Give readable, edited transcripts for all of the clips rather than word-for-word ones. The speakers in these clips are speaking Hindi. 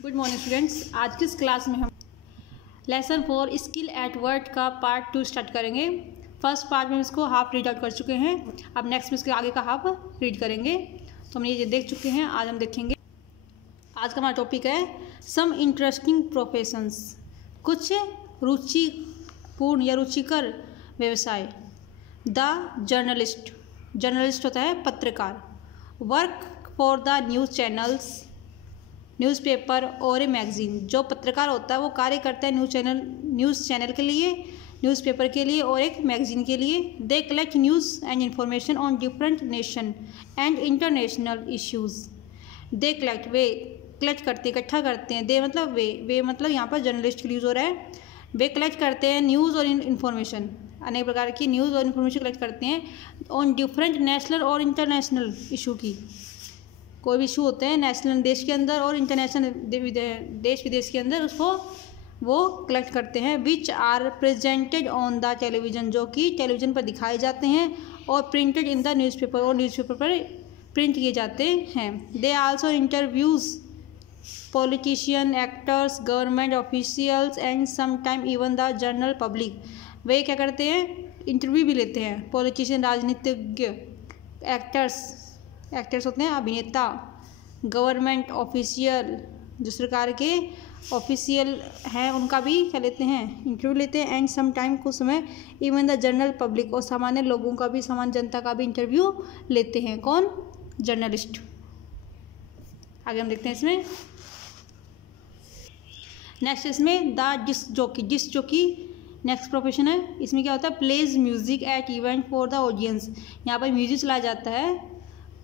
Good morning students. आज की इस क्लास में हम लेसन 4 स्किल एट वर्ड का पार्ट 2 स्टार्ट करेंगे। फर्स्ट पार्ट में इसको हाफ रीड आउट कर चुके हैं। अब नेक्स्ट में इसके आगे का हाफ रीड करेंगे। तो हम ये देख चुके हैं, आज हम देखेंगे। आज का हमारा टॉपिक है सम इंटरेस्टिंग प्रोफेशंस, कुछ रुचिपूर्ण या रुचिकर व्यवसाय। द जर्नलिस्ट, जर्नलिस्ट होता है पत्रकार। Work for the news channels, newspaper और ए मैगज़ीन। जो पत्रकार होता है वो कार्य करता है न्यूज़ चैनल के लिए, न्यूज़पेपर के लिए और एक मैगज़ीन के लिए। They collect news and information on different nation and international issues. They collect, way collect करते, इकट्ठा करते हैं। दे मतलब वे मतलब यहाँ पर जर्नलिस्ट के लिए यूज़ हो रहा है। वे कलेक्ट करते हैं न्यूज़ और इन्फॉर्मेशन, अनेक प्रकार की न्यूज़ और इन्फॉर्मेशन कलेक्ट करते हैं ऑन डिफरेंट नेशनल और इंटरनेशनल इशू की। कोई भी इशू होते हैं नेशनल देश के अंदर और इंटरनेशनल देश विदेश के अंदर, उसको वो कलेक्ट करते हैं। Which are presented on the television, जो कि टेलीविज़न पर दिखाए जाते हैं, और प्रिंटेड इन द न्यूज़पेपर, और न्यूज़पेपर पर प्रिंट किए जाते हैं। They also interviews politician, actors, government officials and sometime even the general public. वे क्या करते हैं, इंटरव्यू भी लेते हैं। पॉलिटिशियन राजनीतिज्ञ, एक्टर्स होते हैं अभिनेता, गवर्नमेंट ऑफिशियल जो सरकार के ऑफिशियल हैं उनका भी क्या लेते हैं, इंटरव्यू लेते हैं। एंड सम टाइम कुछ समय इवन द जनरल पब्लिक, और सामान्य लोगों का भी, सामान्य जनता का भी इंटरव्यू लेते हैं। कौन? जर्नलिस्ट। आगे हम देखते हैं इसमें नेक्स्ट, इसमें the disc jockey next profession है। इसमें क्या होता है, plays music at event for the audience. यहाँ पर म्यूजिक चलाया जाता है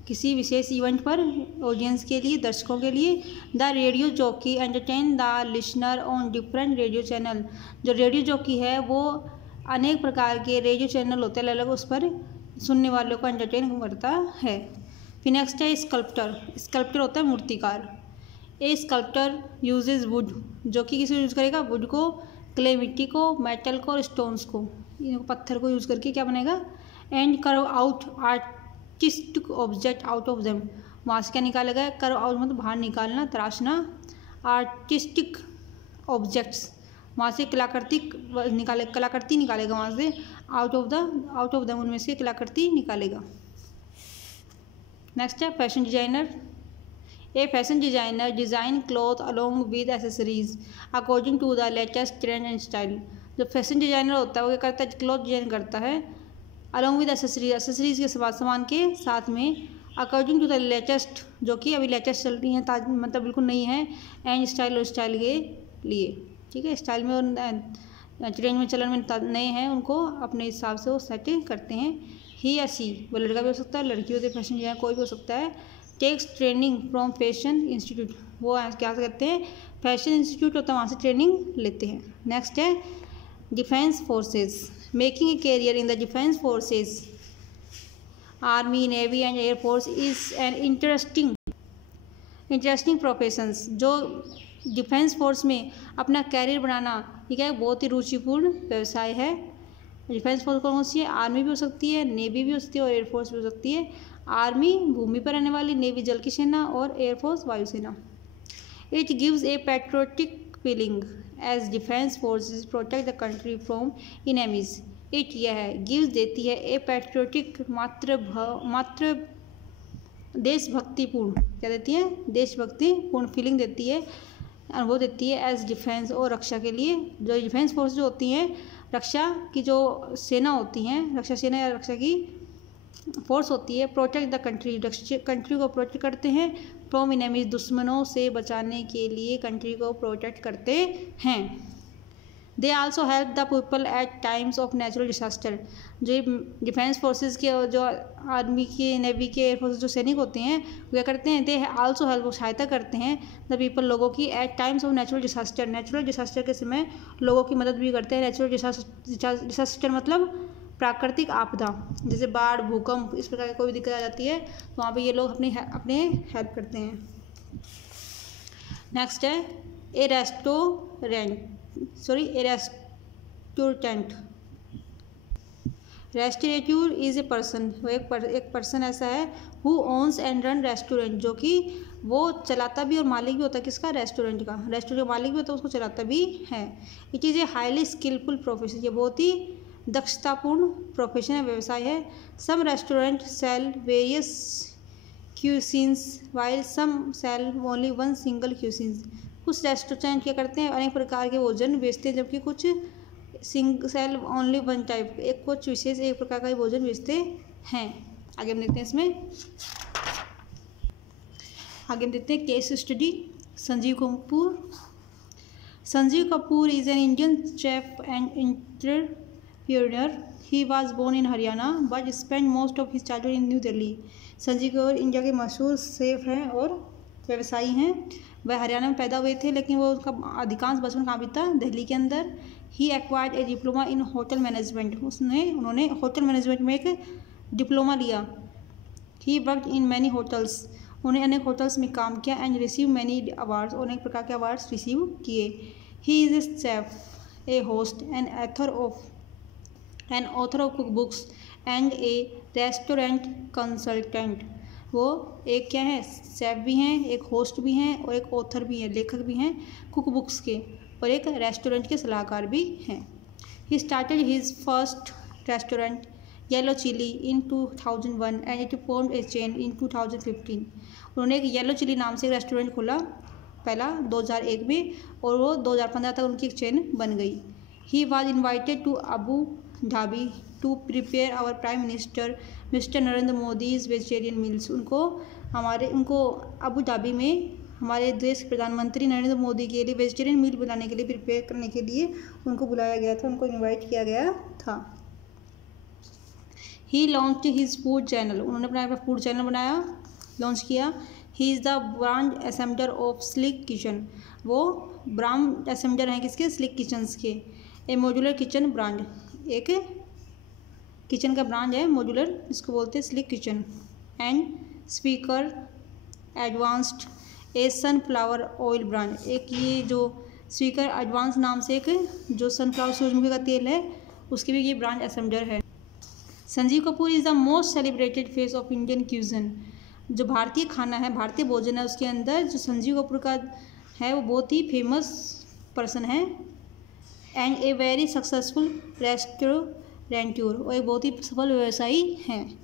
किसी विशेष इवेंट पर ऑडियंस के लिए, दर्शकों के लिए। The radio jockey entertain the listener on different radio channel. जो रेडियो जॉकी है वो अनेक प्रकार के रेडियो चैनल होते हैं अलग, उस पर सुनने वालों को एंटरटेन करता है। फिर नेक्स्ट है स्कल्प्टर होता है मूर्तिकार। ए स्कल्प्टर यूजेज वुड, जो कि किसी यूज़ करेगा, वुड को, क्ले मिट्टी को, मेटल को और स्टोन्स को, पत्थर को यूज़ करके क्या बनेगा, and curve out artistic object out of them. वहाँ से क्या निकालेगा, कर्व आउट मतलब बाहर निकालना, तराशना। आर्टिस्टिक ऑब्जेक्ट्स, वहाँ से कलाकृति निकालेगा, वहाँ से आउट ऑफ देम उनमें से कलाकृति निकालेगा। नेक्स्ट है fashion designer. A fashion designer design cloth along with accessories according to the latest trend and style. जो फैशन डिजाइनर होता है वो क्या करता है, क्लॉथ डिजाइन करता है अलॉन्ग विद एसेसरीज के सामान के साथ में, अकॉर्डिंग टू द लेटेस्ट, जो कि अभी लेटेस्ट चल रही है, मतलब बिल्कुल नई है, एंड स्टाइल और स्टाइल के लिए। ठीक है, स्टाइल में और ट्रेंड में, चलन में नए हैं, उनको अपने हिसाब से वो सेट करते हैं। ही या सी, वो लड़का भी हो सकता है, लड़की होती है, फैशन डिजाइनर कोई भी हो सकता है। Takes training from fashion institute, वो क्या करते हैं, फैशन इंस्टीट्यूट होता है वहाँ से ट्रेनिंग लेते हैं। नेक्स्ट है defence forces. Making a career in the defence forces, army, navy and air force is an interesting professions. जो डिफेंस फोर्स में अपना कैरियर बनाना, ठीक है, बहुत ही रुचिपूर्ण व्यवसाय है। डिफेंस फोर्स कौन सी है, आर्मी भी हो सकती है, नेवी भी हो सकती है और एयरफोर्स भी हो सकती है। आर्मी भूमि पर रहने वाली, नेवी जल की सेना और एयरफोर्स वायुसेना। It gives a patriotic feeling as defence forces protect the country from enemies. It यह गिव्स देती है, ए पैट्रियोटिक मात्र देशभक्तिपूर्ण, क्या देती है, देशभक्तिपूर्ण फीलिंग देती है, अनुभव देती है एज डिफेंस, और रक्षा के लिए। जो डिफेंस फोर्स जो होती हैं, रक्षा की जो सेना होती हैं, रक्षा सेना या रक्षा की फोर्स होती है, प्रोटेक्ट द कंट्री, कंट्री को प्रोटेक्ट करते हैं, फ्रॉम इनेमीज, दुश्मनों से बचाने के लिए कंट्री को प्रोटेक्ट करते हैं। They also help the people at times of natural disaster. जो डिफेंस फोर्सेस के, जो आर्मी के, नेवी के, एयरफोर्स जो सैनिक होते हैं, वो क्या करते हैं, दे आल्सो हेल्प, वो सहायता करते हैं द पीपल, लोगों की, at times of natural disaster के समय लोगों की मदद भी करते हैं। नेचुरल डिसास्टर मतलब प्राकृतिक आपदा, जैसे बाढ़, भूकंप, इस प्रकार की कोई भी दिक्कत आ जाती है तो वहाँ पे ये लोग अपने हेल्प करते हैं। नेक्स्ट है रेस्टोरेंट। रेस्टोरेटर इज़ ए पर्सन, वो एक पर्सन ऐसा है who owns and run restaurant, जो कि वो चलाता भी और मालिक भी होता है किसका, रेस्टोरेंट का। रेस्टोरेंट का मालिक भी होता है, उसको चलाता भी है। It is a highly skillful profession, ये बहुत ही दक्षतापूर्ण प्रोफेशन है, व्यवसाय है। Some restaurant sell various cuisines while some sell only one single cuisines. कुछ रेस्टोरेंट क्या करते हैं, अनेक प्रकार के भोजन बेचते हैं, जबकि कुछ सेल ओनली वन टाइप, एक कुछ विशेष एक प्रकार का भोजन बेचते हैं। आगे हम देखते हैं इसमें, आगे हम देखते हैं case study. Sanjeev Kapoor. Sanjeev Kapoor is an Indian chef and entrepreneur. He was born in Haryana but spend most of his childhood in New Delhi. Sanjeev Kapoor India के मशहूर शेफ हैं और व्यवसायी हैं। वह हरियाणा में पैदा हुए थे, लेकिन वो उसका अधिकांश बचपन कहाँ बीता, दिल्ली के अंदर। He acquired a diploma in hotel management, उन्होंने होटल मैनेजमेंट में एक डिप्लोमा लिया। He worked in many hotels, उन्हें अनेक होटल्स में काम किया। एंड रिसीव मैनी अवार्ड्स, अनेक प्रकार के अवार्ड्स रिसीव किए। He is a chef, A host, an author of cook books and A restaurant consultant. वो एक क्या है, शेफ भी हैं, एक होस्ट भी हैं और एक ऑथर भी हैं, लेखक भी हैं कुक बुक्स के, और एक रेस्टोरेंट के सलाहकार भी हैं। He started his first restaurant Yellow Chilli in 2001 and it formed a chain in 2015। उन्होंने एक येलो चिली नाम से एक रेस्टोरेंट खोला पहला 2001 में, और वो 2015 तक उनकी एक चेन बन गई। He was invited to Abu Dhabi to prepare our prime minister mister Narendra Modi's vegetarian meals. उनको अबू धाबी में हमारे देश के प्रधानमंत्री नरेंद्र मोदी के लिए वेजिटेरियन मील बनाने के लिए, प्रिपेयर करने के लिए उनको बुलाया गया था, उनको इनवाइट किया गया था। He launch his food channel, उन्होंने अपना फूड चैनल बनाया, लॉन्च किया। He is the brand assembler of Slick Kitchen, वो ब्रांड एसेम्बलर हैं किसके, स्लिक किचन्स के। ए मॉड्यूलर किचन ब्रांड, एक किचन का ब्रांड है मॉड्यूलर, जिसको बोलते हैं Slick Kitchen. And speaker advanced a sunflower oil brand, एक ये जो स्पीकर एडवांस नाम से एक जो सनफ्लावर सूरजमुखी का तेल है, उसकी भी ये ब्रांड एसेम्बलर है। Sanjeev Kapoor is the most celebrated face of Indian cuisine, जो भारतीय खाना है, भारतीय भोजन है, उसके अंदर जो संजीव कपूर का है वो बहुत ही फेमस पर्सन है। एंड ए वेरी सक्सेसफुल रेस्टोरेंट्योर, और एक बहुत ही सफल व्यवसायी हैं।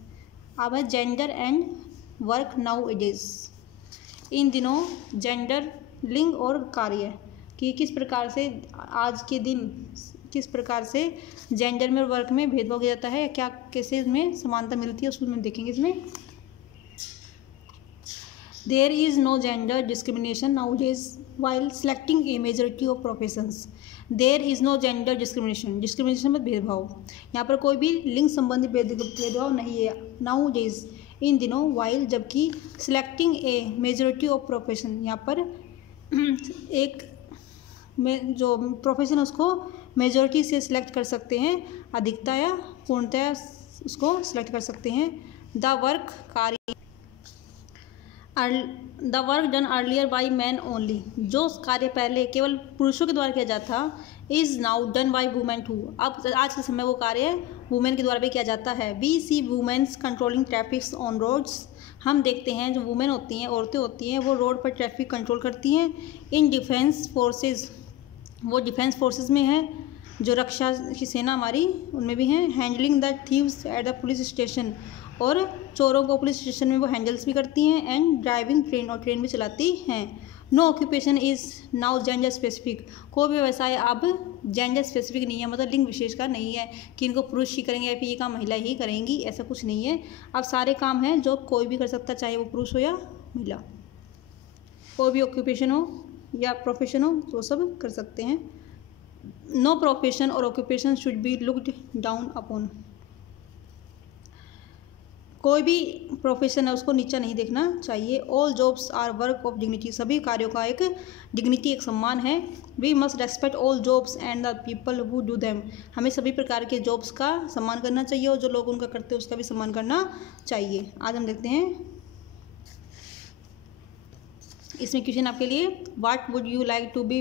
अब है जेंडर एंड वर्क नाउ एडेज, इन दिनों जेंडर लिंग और कार्य कि किस प्रकार से आज के दिन किस प्रकार से जेंडर में और वर्क में भेदभाव किया जाता है, क्या कैसे इसमें समानता मिलती है, उसको हम देखेंगे इसमें। There is no gender discrimination nowadays while selecting a majority of professions. There is no gender discrimination, discrimination में भेदभाव, यहाँ पर कोई भी लिंग संबंधी भेदभाव नहीं है। नाउडेज, इन दिनों, वाइल, जबकि, selecting A majority of profession, यहाँ पर एक में जो प्रोफेशन उसको मेजॉरिटी से सिलेक्ट कर सकते हैं, अधिकता या पूर्णतया उसको सिलेक्ट कर सकते हैं। The work done earlier by man only, जो कार्य पहले केवल पुरुषों के द्वारा किया जाता था, is now done by women too, अब आज के समय वो कार्य वुमेन के द्वारा भी किया जाता है। We see women's controlling traffics on roads, हम देखते हैं जो वुमेन होती हैं, औरतें होती हैं, वो रोड पर ट्रैफिक कंट्रोल करती हैं। इन डिफेंस फोर्सेज, वो डिफेंस फोर्सेज में है, जो रक्षा की सेना हमारी उनमें भी हैं। Handling the thieves at the police station, और चोरों को पुलिस स्टेशन में वो हैंडल्स भी करती हैं। एंड ड्राइविंग ट्रेन, और ट्रेन भी चलाती हैं। No occupation is now gender specific, कोई भी व्यवसाय अब जेंडर स्पेसिफिक नहीं है, मतलब लिंग विशेष का नहीं है कि इनको पुरुष ही करेंगे या फिर ये काम महिला ही करेंगी, ऐसा कुछ नहीं है। अब सारे काम हैं जो कोई भी कर सकता, चाहे वो पुरुष हो या महिला, कोई भी ऑक्यूपेशन हो या प्रोफेशन हो तो सब कर सकते हैं। नो प्रोफेशन और occupation should be looked down upon, कोई भी प्रोफेशन है उसको नीचा नहीं देखना चाहिए। All jobs are work of dignity, सभी कार्यों का एक डिग्निटी, एक सम्मान है। We must respect all jobs and the people who do them, हमें सभी प्रकार के जॉब्स का सम्मान करना चाहिए और जो लोग उनका करते हैं उसका भी सम्मान करना चाहिए। आज हम देखते हैं इसमें क्वेश्चन आपके लिए, what would you like to be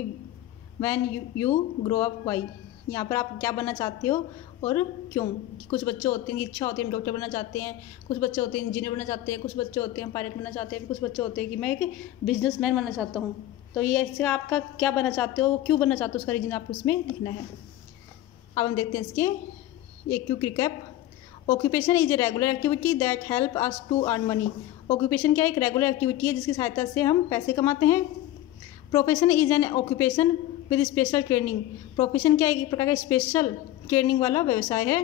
when you grow up, why. यहाँ पर आप क्या बनना चाहते हो और क्यों। कुछ बच्चे होते हैं कि इच्छा होती है हम डॉक्टर बनना चाहते हैं, कुछ बच्चे होते हैं इंजीनियर बनना चाहते हैं, कुछ बच्चे होते हैं पायलट बनना चाहते हैं, कुछ बच्चे होते हैं कि मैं एक बिजनेसमैन बनना चाहता हूँ। तो ये ऐसे आपका क्या बनना चाहते हो, वो क्यों बनना चाहते हो, उसका रीज़न आपको उसमें लिखना है। अब हम देखते हैं इसके एक quick recap. Occupation is a regular activity that help us to earn money. Occupation क्या है, एक रेगुलर एक्टिविटी है जिसकी सहायता से हम पैसे कमाते हैं। Profession is an occupation with special training. Profession क्या है, एक प्रकार का स्पेशल ट्रेनिंग वाला व्यवसाय है।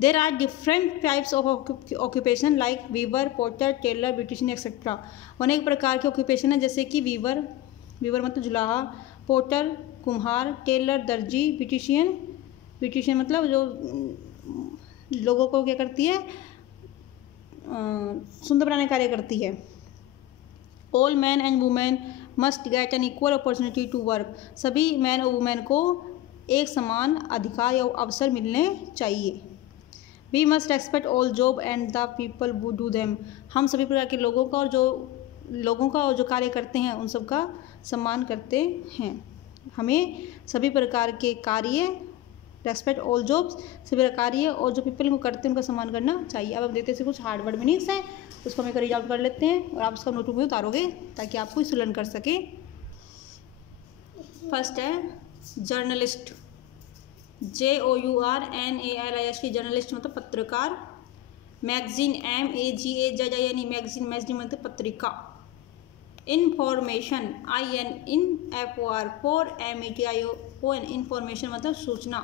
There are different types of occupation like weaver, porter, tailor, beautician etcetera. अनेक प्रकार के ऑक्यूपेशन है जैसे कि वीवर मतलब जुलाहा, पोर्टर कुम्हार, टेलर दर्जी, ब्यूटिशियन मतलब जो लोगों को क्या करती है, सुंदर बनाने का कार्य करती है। All man and women must get an equal opportunity to work. सभी मैन और वुमेन को एक समान अधिकार या अवसर मिलने चाहिए। We must respect all job and the people who do them. हम सभी प्रकार के लोगों का और जो कार्य करते हैं उन सब का सम्मान करते हैं। हमें सभी प्रकार के कार्य, रेस्पेक्ट ऑल जॉब्स, सभी प्रकार कार्य और जो पीपल को करते हैं उनका सम्मान करना चाहिए। अब हम देखते हैं कुछ हार्ड वर्ड मीनिंग्स हैं, उसको हम एक रीड आउट कर लेते हैं और आप उसका नोटबुक में उतारोगे ताकि आपको इसे लर्न कर सके। फर्स्ट है जर्नलिस्ट, JOURNALIST, जर्नलिस्ट मतलब पत्रकार। मैगजीन, MAGAZINE, मैगजीन मतलब पत्रिका। इंफॉर्मेशन, INFOR, इंफॉर्मेशन मतलब सूचना।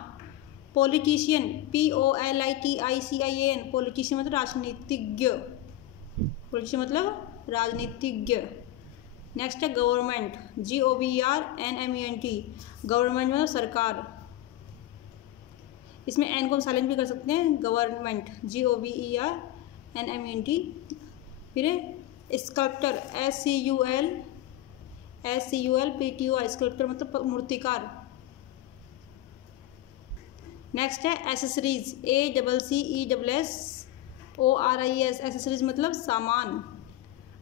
पॉलिटिशियन, POLITICIAN, पॉलिटिशियन मतलब राजनीतिज्ञ, पॉलिटिशियन मतलब राजनीतिज्ञ। नेक्स्ट है गवर्नमेंट, GOVERNMENT, गवर्नमेंट मतलब सरकार। इसमें एन को साइलेंट भी कर सकते हैं, गवर्नमेंट GOVERNMENT। फिर स्कल्प्टर, SCULPTOR, स्कल्प्टर मतलब मूर्तिकार। नेक्स्ट है एसेसरीज, ACCESSORIES, एसेसरीज मतलब सामान।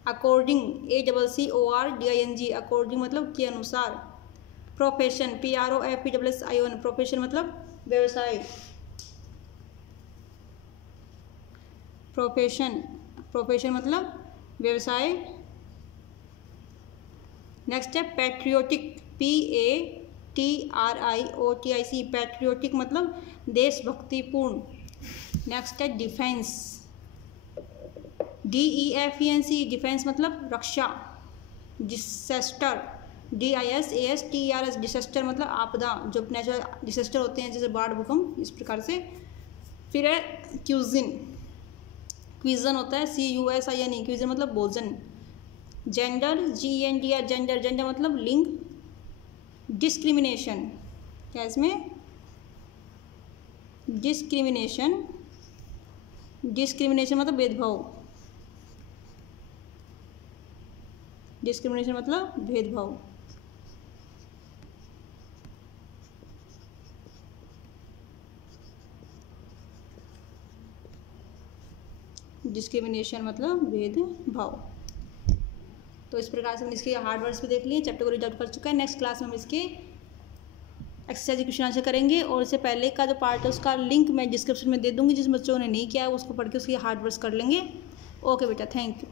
अकॉर्डिंग, ACCORDING, अकॉर्डिंग मतलब के अनुसार। प्रोफेशन, PROFESSION, प्रोफेशन मतलब व्यवसाय। प्रोफेशन मतलब व्यवसाय। नेक्स्ट है पैट्रियोटिक, PATRIOTIC, पैट्रियोटिक मतलब देशभक्तिपूर्ण। नेक्स्ट है डिफेंस, DEFENS, डिफेंस मतलब रक्षा। डिसेस्टर, DISASTERS, डिसेस्टर मतलब आपदा, जो नेचुरल डिसेस्टर होते हैं जैसे बाढ़, भूकंप, इस प्रकार से। फिर है क्विजन होता है, CUSINE, क्विजन मतलब भोजन। जेंडर, GENDER, जेंडर मतलब लिंग। डिस्क्रिमिनेशन, क्या इसमें डिस्क्रिमिनेशन मतलब भेदभाव। डिस्क्रिमिनेशन मतलब भेदभाव। डिस्क्रिमिनेशन मतलब भेदभाव। तो इस प्रकार से हम इसके हार्ड वर्ड्स भी देख लिए, चैप्टर को रीड आउट कर चुका है। नेक्स्ट क्लास में हम इसके एक्सरसाइज क्वेश्चन आंसर करेंगे और इससे पहले का जो पार्ट है उसका लिंक मैं डिस्क्रिप्शन में दे दूंगी, जिस बच्चों ने नहीं किया है उसको पढ़ के उसके हार्ड वर्ड्स कर लेंगे। ओके बेटा, थैंक यू।